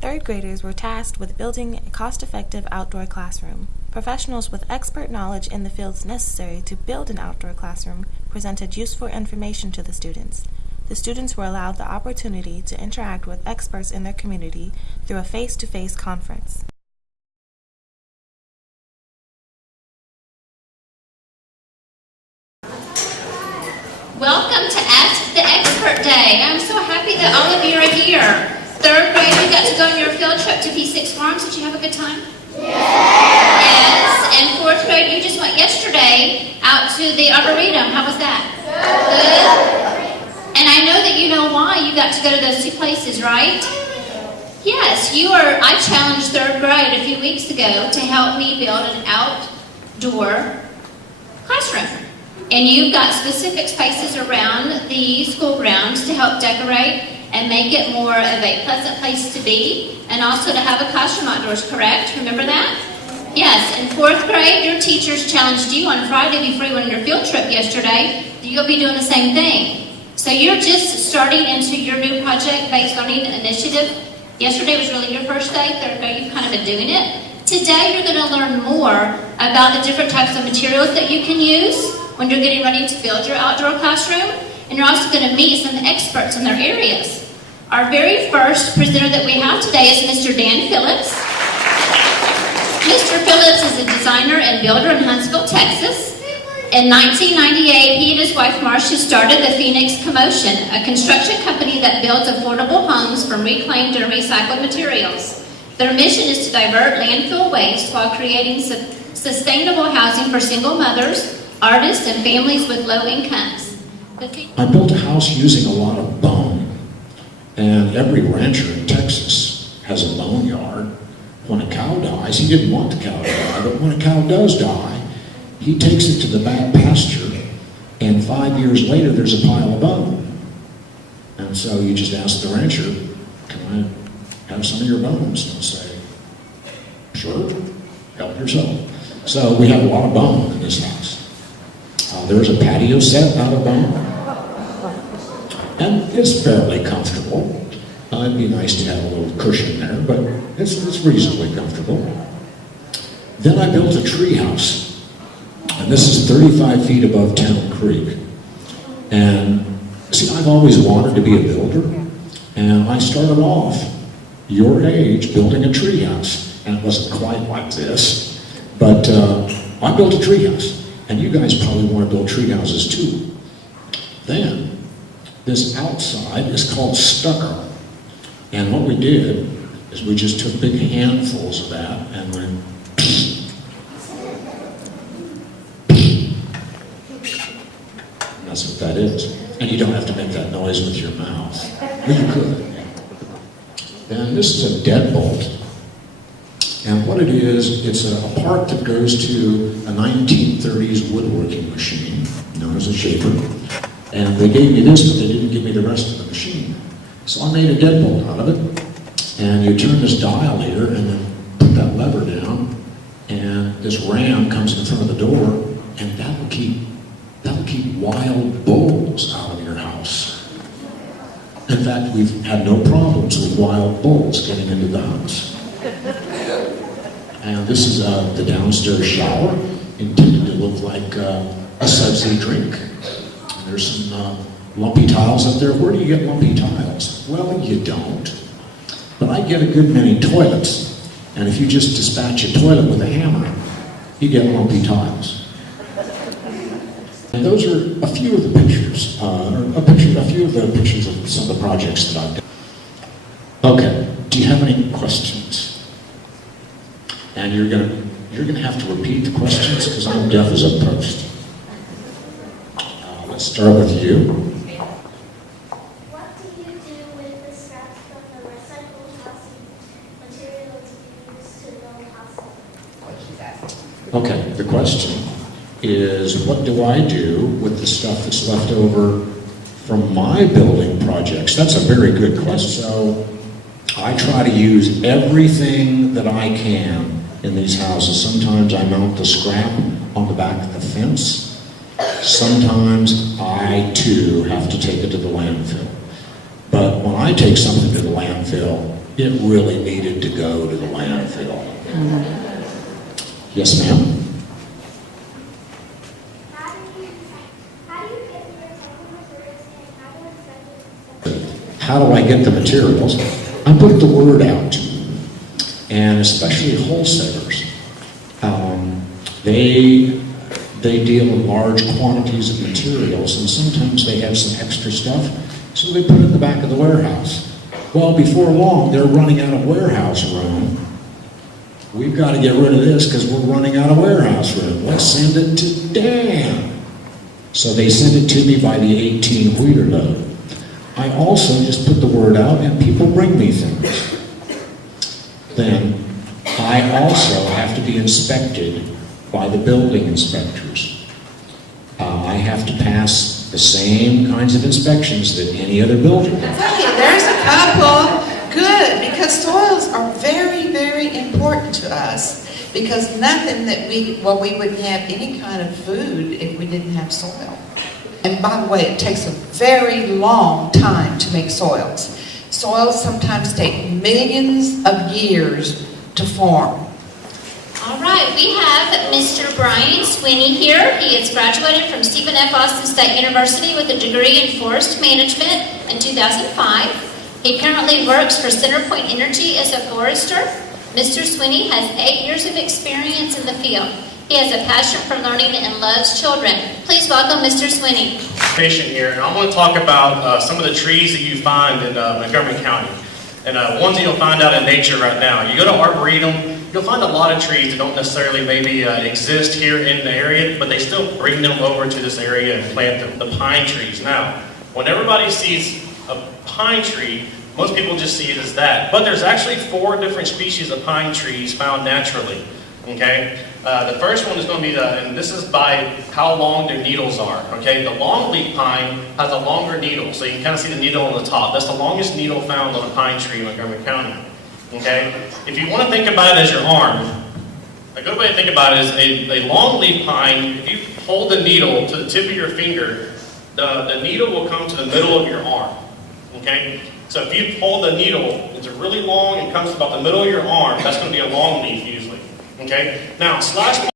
Third graders were tasked with building a cost-effective outdoor classroom. Professionals with expert knowledge in the fields necessary to build an outdoor classroom presented useful information to the students. The students were allowed the opportunity to interact with experts in their community through a face-to-face conference. Welcome to Ask the Expert Day. I'm so happy that all of you are here. Third grade, you got to go on your field trip to P6 Farms. Did you have a good time? Yes. And fourth grade, you just went yesterday out to the Arboretum. How was that? Good. And I know that you know why you got to go to those two places, right? Yes, I challenged third grade a few weeks ago to help me build an outdoor classroom. And you've got specific spaces around the school grounds to help decorate and make it more of a pleasant place to be, and also to have a classroom outdoors, correct? Remember that? Yes, in fourth grade, your teachers challenged you on Friday before you went on your field trip yesterday. You'll be doing the same thing. So you're just starting into your new project-based learning initiative. Yesterday was really your first day. Third grade, you've kind of been doing it. Today, you're going to learn more about the different types of materials that you can use when you're getting ready to build your outdoor classroom. And you're also going to meet some experts in their areas. Our very first presenter that we have today is Mr. Dan Phillips. Mr. Phillips is a designer and builder in Huntsville, Texas. In 1998, he and his wife Marcia started the Phoenix Commotion, a construction company that builds affordable homes from reclaimed and recycled materials. Their mission is to divert landfill waste while creating sustainable housing for single mothers, artists, and families with low incomes. I built a house using a lot of bone, and every rancher in Texas has a bone yard. When a cow dies, he didn't want the cow to die, but when a cow does die, he takes it to the back pasture, and 5 years later there's a pile of bone. And so you just ask the rancher, can I have some of your bones? And he'll say, sure, help yourself. So we have a lot of bone in this house. There's a patio set out of bone, and it's fairly comfortable. It'd be nice to have a little cushion there, but it's reasonably comfortable. Then I built a tree house, and this is 35 feet above Town Creek. And see, I've always wanted to be a builder, and I started off your age building a tree house, and it wasn't quite like this, but I built a tree house. And you guys probably want to build tree houses too. Then, this outside is called stucco. And what we did is we just took big handfuls of that and went and that's what that is. And you don't have to make that noise with your mouth. Well, you could. And this is a deadbolt. And what it is, it's a part that goes to a 1930s woodworking machine known as a shaper. And they gave me this, but they didn't give me the rest of the machine. So I made a deadbolt out of it. And you turn this dial here and then put that lever down, and this ram comes in front of the door, and that'll keep wild bulls out of your house. In fact, we've had no problems with wild bulls getting into the house. And this is the downstairs shower, intended to look like a sudsy drink. There's some lumpy tiles up there. Where do you get lumpy tiles? Well, you don't. But I get a good many toilets, and if you just dispatch a toilet with a hammer, you get lumpy tiles. And those are a few of the pictures, a few of the pictures of some of the projects that I've done. Okay, do you have any questions? And you're gonna have to repeat the questions because I'm deaf as a post. Let's start with you. What do you do with the scraps from the recycled housing materials used to build houses? Okay, the question is, what do I do with the stuff that's left over from my building projects? That's a very good question. So I try to use everything that I can in these houses. Sometimes I mount the scrap on the back of the fence. Sometimes I, too, have to take it to the landfill. But when I take something to the landfill, it really needed to go to the landfill. Yes, ma'am? How do you get the recycled materials and how do recyclers? How do I get the materials? I put the word out to them, and especially wholesalers. They deal in large quantities of materials, and sometimes they have some extra stuff, so they put it in the back of the warehouse. Well, before long, they're running out of warehouse room. We've got to get rid of this because we're running out of warehouse room. Let's send it to Dan. So they send it to me by the 18-wheeler load. I also just put the word out and people bring me things. Then I also have to be inspected by the building inspectors. I have to pass the same kinds of inspections that any other building does. Tell you, there's a couple. Good, because soils are very, very important to us. Because nothing that we wouldn't have any kind of food if we didn't have soil. And by the way, it takes a very long time to make soils. Soils sometimes take millions of years to form. All right, we have Mr. Brian Sweeney here. He is graduated from Stephen F. Austin State University with a degree in forest management in 2005. He currently works for CenterPoint Energy as a forester. Mr. Sweeney has 8 years of experience in the field. He has a passion for learning and loves children. Please welcome Mr. Sweeney. Here, and I want to talk about some of the trees that you find in Montgomery County, and ones that you'll find out in nature right now. You go to Arboretum, you'll find a lot of trees that don't necessarily maybe exist here in the area, but they still bring them over to this area and plant them. The pine trees. Now, when everybody sees a pine tree, most people just see it as that. But there's actually 4 different species of pine trees found naturally. Okay? The first one is going to be and this is by how long their needles are. Okay? The longleaf pine has a longer needle, so you can kind of see the needle on the top. That's the longest needle found on a pine tree in Montgomery County. Okay? If you want to think about it as your arm, a good way to think about it is a longleaf pine. If you hold the needle to the tip of your finger, the needle will come to the middle of your arm. Okay? So if you hold the needle, it's really long and comes to about the middle of your arm, that's going to be a longleaf usually. Okay? Now, slash